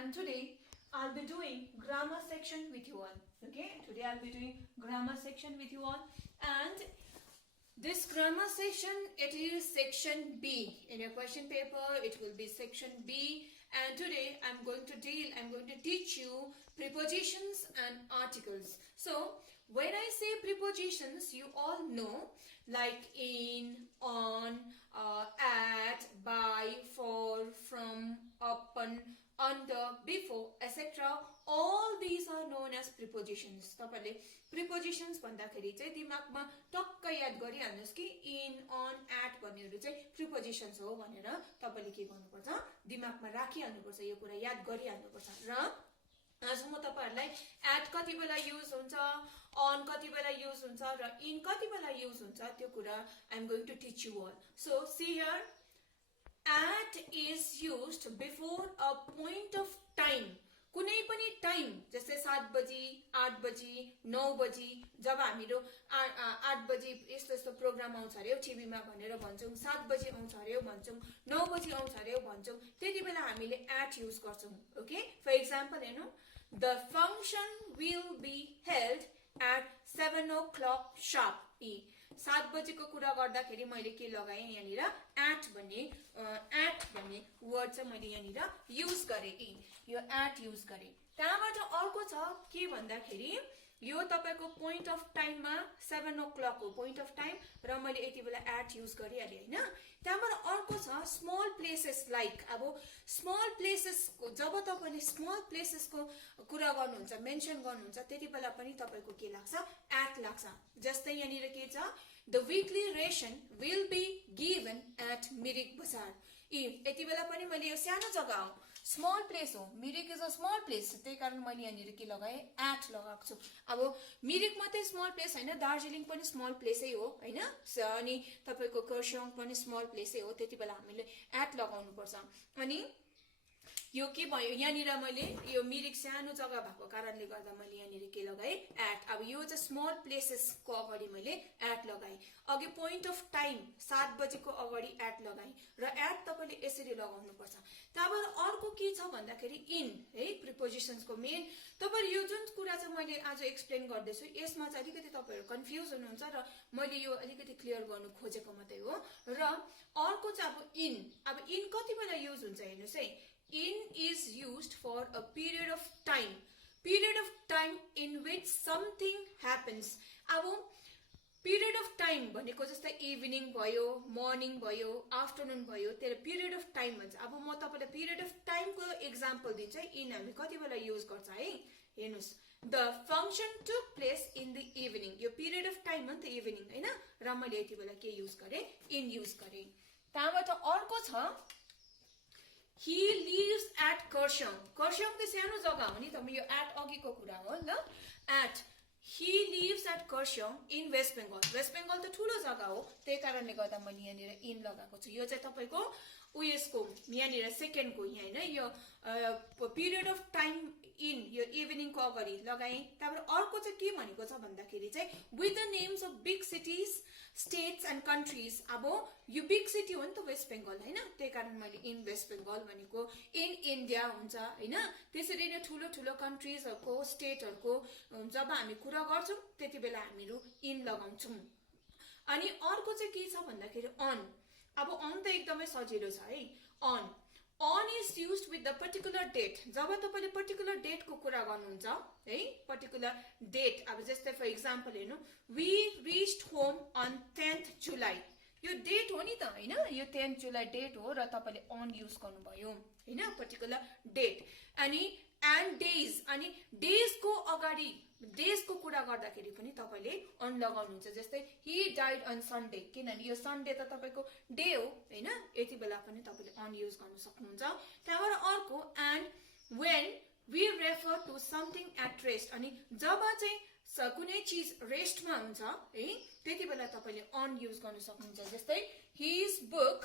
and today I'll be doing grammar section with you all. Okay, today I'll be doing grammar section with you all, and this grammar section, it is section B. In your question paper, it will be section B, and today I'm going to teach you prepositions and articles. So when I say prepositions, you all know, like in, on, at, by, for, from, upon, under, before, etc. All these are known as prepositions. तपाईले prepositions भन्दाखेरि चाहिँ दिमागमा टक्क याद गरिहाल्नुस् कि in, on, at भन्नेहरु चाहिँ prepositions हो भनेर तपाईले के गर्नुपर्छ, दिमागमा राखिहाल्नुपर्छ, यो कुरा याद गरिहाल्नुपर्छ। र आज म तपाईहरुलाई at कति बेला युज हुन्छ, on कति बेला युज हुन्छ र in कति बेला युज हुन्छ त्यो कुरा I am going to teach you all. So see here, at is used before a point of time. कुनै पनि टाइम, जस्तै 7 बजी, 8 बजी, 9 बजी, जब हामीरो 8 बजी यस्तो यस्तो प्रोग्राम आउँछ अरे टिभीमा भनेर भन्छौं, 7 बजी आउँछ अरे भन्छौं, 9 बजी आउँछ अरे भन्छौं, त्यति बेला हामीले at युज गर्छौं। ओके, फर एक्जाम्पल हेर्नु, the function will be held at 7 o'clock sharp. 7 बजेको कुरा गर्दाखेरि मैले के लगाएँ यहाँनिर, at भन्ने वर्ड चाहिँ मैले यहाँनिर युज गरेँ, यो at युज गरेँ। त्यहाँबाट अर्को छ के भन्दाखेरि, यो तपाईको पोइन्ट अफ टाइममा 7 o'clock हो पोइन्ट अफ टाइम र मैले यति बेला at युज गरिहालेँ हैन। त्यहाँबाट अर्को छ स्मल प्लेसेस, लाइक अब स्मल प्लेसेस, जब तपाईले स्मल प्लेसेसको कुरा गर्नुहुन्छ, मेन्सन गर्नुहुन्छ, त्यति बेला पनि तपाईको के लाग्छ, at लाग्छ। जस्तै यहाँनिर के छ, the weekly ration will be given at Mirik बजार। यति बेला पनि मैले यो सानो जग्गा हो, स्मल प्लेस हो, Mirik is a small place, त्यही कारण मैले यहाँनिर के लगाएँ, at लगाएको छु। अब मिरिक मात्रै स्मल प्लेस हैन, दार्जिलिङ पनि स्मल प्लेसै हो हैन, अनि तपाईको खरसाङ पनि स्मल प्लेसै हो, त्यति बेला हामीले at लगाउनु पर्छ। अनि यो के भयो, यहाँनिर मैले यो मिरिक सानो जग्गा भएको कारणले गर्दा मैले यहाँनिर के लगाएँ, at। अब यो चाहिँ स्मल प्लेसेसको अगाडि मैले at लगाएँ। अघि पोइन्ट अफ टाइम 7 बजेको अगाडि at लगाएँ र at तपाईले यसरी लगाउनु पर्छ। त्यहाँबाट अर्को के छ भन्दाखेरि in है, प्रिपोजिसन्सको मेन। तपाईहरु यो जुन कुरा चाहिँ मैले आज एक्सप्लेन गर्दै छु, यसमा चाहिँ अलिकति तपाईहरु कन्फ्युज हुनुहुन्छ र मैले यो अलिकति क्लियर गर्नु खोजेको मात्रै हो। र अर्को चाहिँ अब in कति बेला युज हुन्छ हेर्नुस् है, in is used for a period of time in which something happens. अब period of time भनेको जस्तै इभिनिङ भयो, मर्निङ भयो, आफ्टरनुन भयो, त्यसले period of time भन्छ। अब म तपाईलाई period of time को एक्जाम्पल दिन्छु है, in हामी कति बेला युज गर्छ है, हेर्नुस्, the function took place in the evening। यो period of time हो नि त, इभिनिङ हैन, र मैले यति बेला के युज गरे, in युज गरे। त्यहाँबाट अर्को छ he lives at Kurseong. Kurseong त सानो जग्गा हो नि त, यो at अघिको कुरा हो ल, at he lives at Kurseong in West Bengal. West Bengal त ठूलो जग्गा हो, त्यही कारणले गर्दा मैले यहाँनिर in लगाएको छु। यो चाहिँ तपाईको उयसको यहाँनिर सेकेन्डको यहाँ हैन, यो पिरियड अफ टाइम in यो इभिनिङ को अगाडि लगाएँ। त्यहाँबाट अर्को चाहिँ के भनेको छ भन्दाखेरि चाहिँ with the names of big cities, states and countries। अब यो बिग सिटी हो नि त वेस्ट बेंगल हैन, त्यही कारण मैले in वेस्ट बेंगल भनेको, in इन्डिया हुन्छ हैन। त्यसरी नै ठूलो ठूलो कन्ट्रीजहरुको, स्टेटहरुको जब हामी कुरा गर्छौं त्यति बेला हामीहरु in लगाउँछौं। अनि अर्को चाहिँ के छ भन्दाखेरि on। अब on त एकदमै सजिलो छ है, on is used with the particular date। जब तपाईले पर्टिकुलर डेट को कुरा गर्नुहुन्छ है, पर्टिकुलर डेट, अब जस्तै फर एक्जाम्पल हेर्नु, we reached home on 10th July। यो डेट हो नि त हैन, यो 10th जुलाई डेट हो र तपाईले on युज गर्नुभयो हैन, पर्टिकुलर डेट। अनि and days, अनि डेज को अगाडि डेज को कुरा गर्दाखेरि पनि तपाईले on लगाउनुहुन्छ। जस्तै he died on Sunday, किनभने यो सन्डे त तपाईको डे हो हैन, यति बेला पनि तपाईले on युज गर्न सक्नुहुन्छ। त्यहाँबाट अर्को and when we refer to something at rest। अनि जब चाहिँ कुनै चीज रेस्टमा हुन्छ है, त्यति बेला तपाईले on युज गर्न सक्नुहुन्छ। जस्तै his book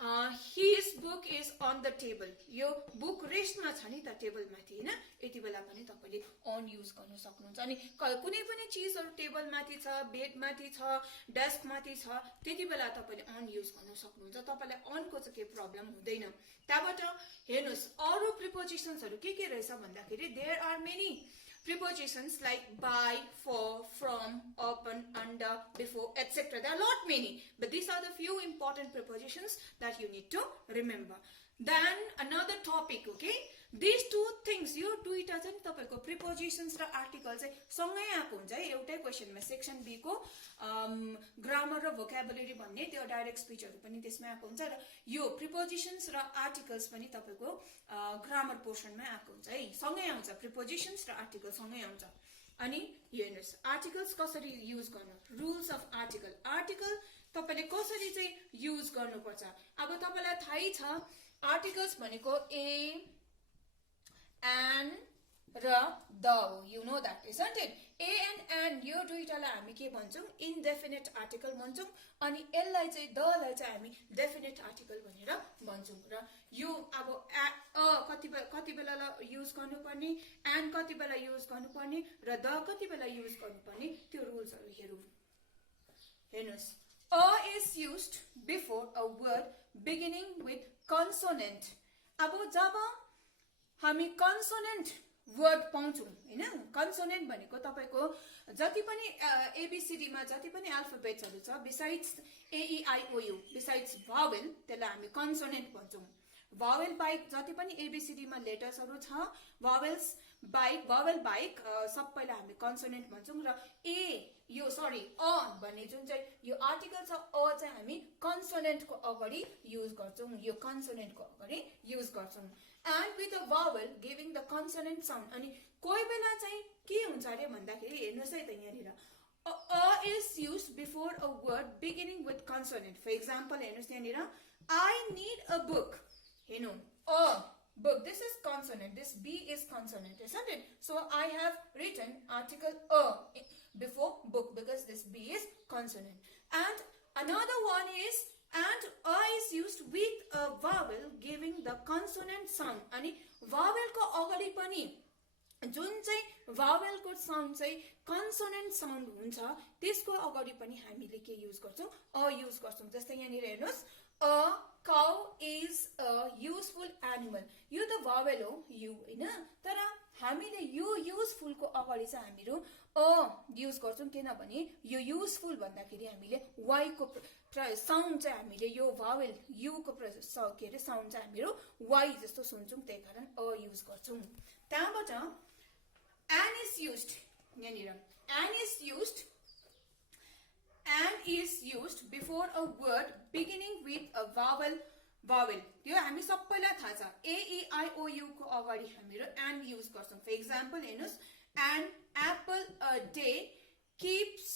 his book is on the table. यो बुक रेस्टमा छ नि त टेबलमाथि होइन, यति बेला पनि तपाईँले अन युज गर्न सक्नुहुन्छ. अनि कुनै पनि चिजहरू टेबलमाथि छ, बेडमाथि छ, डेस्कमाथि छ, त्यति बेला तपाईँले अन युज गर्न सक्नुहुन्छ. तपाईँलाई अनको चाहिँ केही प्रब्लम हुँदैन. त्यहाँबाट हेर्नुहोस् अरू प्रिपोजिसन्सहरू के रहेछ भन्दाखेरि there are many prepositions like by, for, from, upon, under, before, etc. There are lot many, but these are the few important prepositions that you need to remember. Then another topic, okay? These two things, यो दुईटा चाहिँ तपाईको prepositions र articles चाहिँ सँगै आएको हुन्छ है एउटै क्वेशनमा. सेक्सन बी को ग्रामर र vocabulary भन्ने त्यो डाइरेक्ट स्पिचहरु पनि त्यसमै आएको हुन्छ र यो prepositions र articles पनि तपाईको ग्रामर पोर्सनमा आएको हुन्छ है. सँगै आउँछ, prepositions र articles सँगै आउँछ. अनि हेर्नुस् आर्टिकल्स कसरी युज गर्नु, रुल्स अफ आर्टिकल. आर्टिकल तपाईले कसरी चाहिँ युज गर्नुपर्छ. अब तपाईलाई थाहै छ आर्टिकल्स भनेको ए एन र द हो. You know that isn't it? A an यो दुईटालाई हामी के भन्छौं, इनडेफिनेट आर्टिकल भन्छौं. अनि यसलाई चाहिँ द लाई चाहिँ हामी डेफिनेट आर्टिकल भनेर भन्छौं. र यो अब कति बेला युज गर्नुपर्ने, एन कति बेला युज गर्नुपर्ने र द कति बेला युज गर्नुपर्ने, त्यो रुल्सहरु हेर्नुस्. is used before a word beginning with consonant. अब जब हामी consonant वर्ड पाउँछौं हैन, consonant भनेको तपाईको जति पनि एबीसीडी मा जति पनि अल्फाबेट्सहरु छ besides A E I O U, besides vowel, त्यसलाई हामी consonant भन्छौं. भावेल बाइक जति पनि एबीसीडी मा लेटर्सहरु छ, भावेल बाइक सबैलाई हामी consonant भन्छौं. र ए यो अ भन्ने जुन चाहिँ यो आर्टिकल छ अ चाहिँ हामी consonant को अगाडि युज गर्छौं, यो consonant को अगाडि युज गर्छौं. And with a vowel giving the consonant sound. अनि कोही बेला चाहिँ के हुन्छ अरे भन्दाखेरि हेर्नुस् है त यहाँनिर a is used before a word beginning with consonant. For example हेर्नुस् यहाँनिर I need a book. हेर्नु a book, this is consonant, this b is consonant, isn't it? So I have written article a before book because this b is consonant. And another one is and a is used with a vowel giving the consonant sound. अनि vowel को अगाडि पनि जुन चाहिँ vowel को sound चाहिँ consonant sound हुन्छ त्यसको अगाडि पनि हामीले के युज गर्छौं, a युज गर्छौं. जस्तै यहाँनिर हेर्नुस् a cow is a useful animal. यो त vowel हो u हैन, तर हामीले यो युजफुल को अगाडि चाहिँ हामीहरु अ युज गर्छौं. किनभने यो युजफुल भन्दाखेरि हामीले y को साउन्ड चाहिँ हामीले यो भावेल यु को के अरे साउन्ड चाहिँ हामीहरु y जस्तो सुन्छौं, त्यही कारण अ युज गर्छौं. त्यहाँबाट एन इज युज्ड, यहाँनिर an is used before a word beginning with a vowel. त्यो हामी सबैलाई थाहा छ, ए ई आई ओ यू को अगाडि हामीहरु एन युज गर्छौं. फर एक्जाम्पल हेर्नुस् an apple a day keeps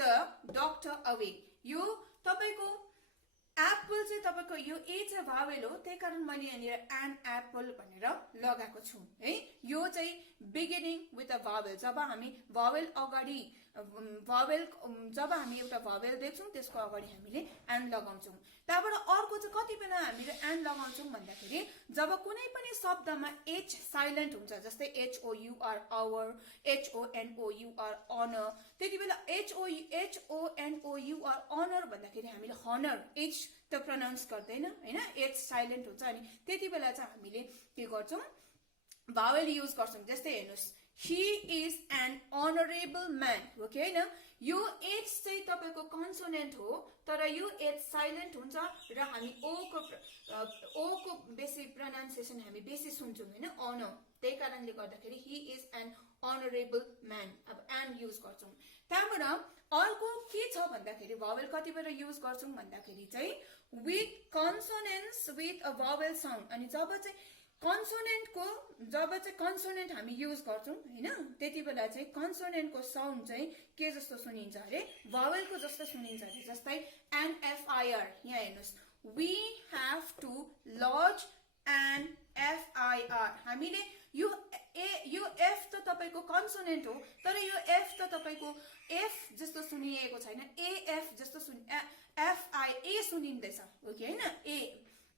the doctor away. यो तपाईको एप्पल चाहिँ तपाईको यो ए चाहिँ भावेल हो, त्यही कारण मैले यहाँनिर एन एप्पल भनेर लगाएको छु है. यो चाहिँ बिगिनिङ विथ अ भावेल. जब हामी भावेल अगाडि जब हामी एउटा भावेल देख्छौं त्यसको अगाडि हामीले एन लगाउँछौं. त्यहाँबाट अर्को चाहिँ कति बेला हामीले एन लगाउँछौं भन्दाखेरि जब कुनै पनि शब्दमा एच साइलेन्ट हुन्छ, जस्तै H O U R hour, H O N O U R honour, त्यति बेला H O N O U R honour भन्दाखेरि हामीले हनर एच त प्रोनाउन्स गर्दैन हैन, एच साइलेन्ट हुन्छ. अनि त्यति बेला चाहिँ हामीले के गर्छौं, भावेल युज गर्छौं. जस्तै हेर्नुस् he is an honorable man. Okay हैन, यो एच चाहिँ तपाईको कन्सोनेन्ट हो तर यो एच साइलेन्ट हुन्छ र हामी ओ को बेसी प्रोनाउन्सिएसन हामी बेसी सुन्छौं हैन, अनर. त्यही कारणले गर्दाखेरि he is an honorable man. अब एन युज गर्छौं. त्यहाँबाट अर्को के छ भन्दाखेरि भावेल कति बेला युज गर्छौं भन्दाखेरि चाहिँ with consonants with a vowel sound. अनि जब चाहिँ कन्सोनेन्ट हामी युज गर्छौं हैन, त्यति बेला चाहिँ कन्सोनेन्ट को साउन्ड चाहिँ के जस्तो सुनिन्छ अरे, भावेल को जस्तो सुनिन्छ अरे. जस्तै एन एफ आई आर, यहाँ हेर्नुस् we have to lodge an FIR हामीले यो F त तपाईको कन्सोनेन्ट हो तर यो F त तपाईको F जस्तो सुनिएको छैन AF जस्तो FIA सुनिँदैछ हो कि हैन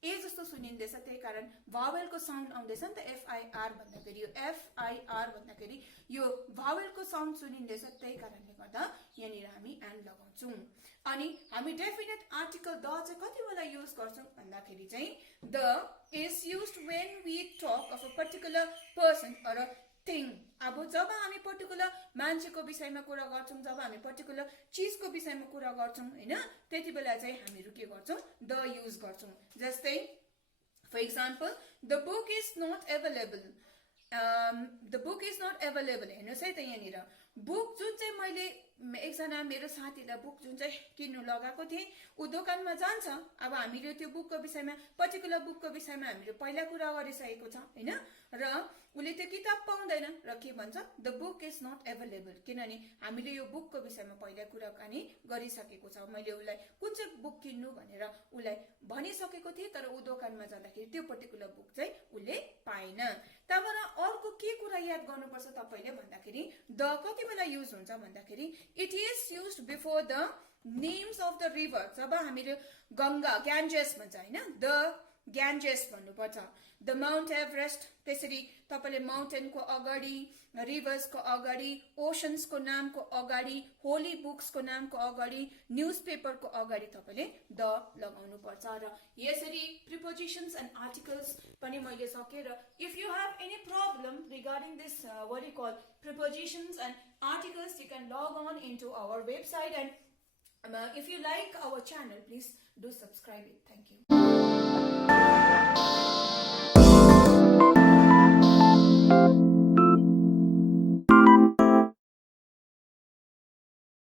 ए जस्तो सुनिँदैछ त्यही कारण भावेलको साउन्ड आउँदैछ नि त FIR भन्दाखेरि यो FIR भन्दाखेरि यो भावेलको साउन्ड सुनिँदैछ त्यही कारणले गर्दा यहाँनिर हामी एन्ड लगाउँछौं अनि हामी डेफिनेट आर्टिकल द चाहिँ कति बेला युज गर्छौं भन्दाखेरि चाहिँ the is used when we talk of a particular person or a thing अब जब हामी पर्टिकुलर मान्छेको विषयमा कुरा गर्छौं जब हामी पर्टिकुलर चीजको विषयमा कुरा गर्छौं हैन त्यति बेला चाहिँ हामीहरु के गर्छौं द युज गर्छौं जस्तै for example the book is not available हेर्नुस् है त यहाँनिर बुक जुन चाहिँ मैले एकजना मेरो साथीलाई बुक जुन चाहिँ किन्नु लगाएको थिएँ उ दोकानमा जान्छ अब हामीले त्यो बुकको विषयमा पर्टिकुलर बुकको विषयमा हामीले पहिला कुरा गरिसकेको छ हैन र उले त्यो किताब पाउँदैन र के भन्छ the book is not available किनभने हामीले यो बुकको विषयमा पहिला कुराकानी गरिसकेको छ मैले उलाई कुन चाहिँ बुक किन्नु भनेर उलाई भनिसकेको थिएँ तर उ दोकानमा जाँदाखेरि त्यो पर्टिकुलर बुक चाहिँ उले पाएन तबबाट अर्को के कुरा याद गर्नुपर्छ तपाईले भन्दाखेरि द कति बेला युज हुन्छ भन्दाखेरि it is used before the names of the river जब हामीले गंगा ग्यान्जेस भन्छ हैन द ग्यान्जेस भन्नुपर्छ द माउन्ट एभरेस्ट त्यसरी तपाईले माउन्टेनको अगाडि रिभर्सको अगाडि ओशन्सको नामको अगाडि होली बुक्सको नामको अगाडि न्यूजपेपरको अगाडि तपाईले द लगाउनु पर्छ र यसरी प्रिपोजिशन्स एन्ड आर्टिकल्स पनि मैले सके र if you have any problem regarding this what you call prepositions and articles you can log on into our website and if you like our channel please do subscribe it. Thank you.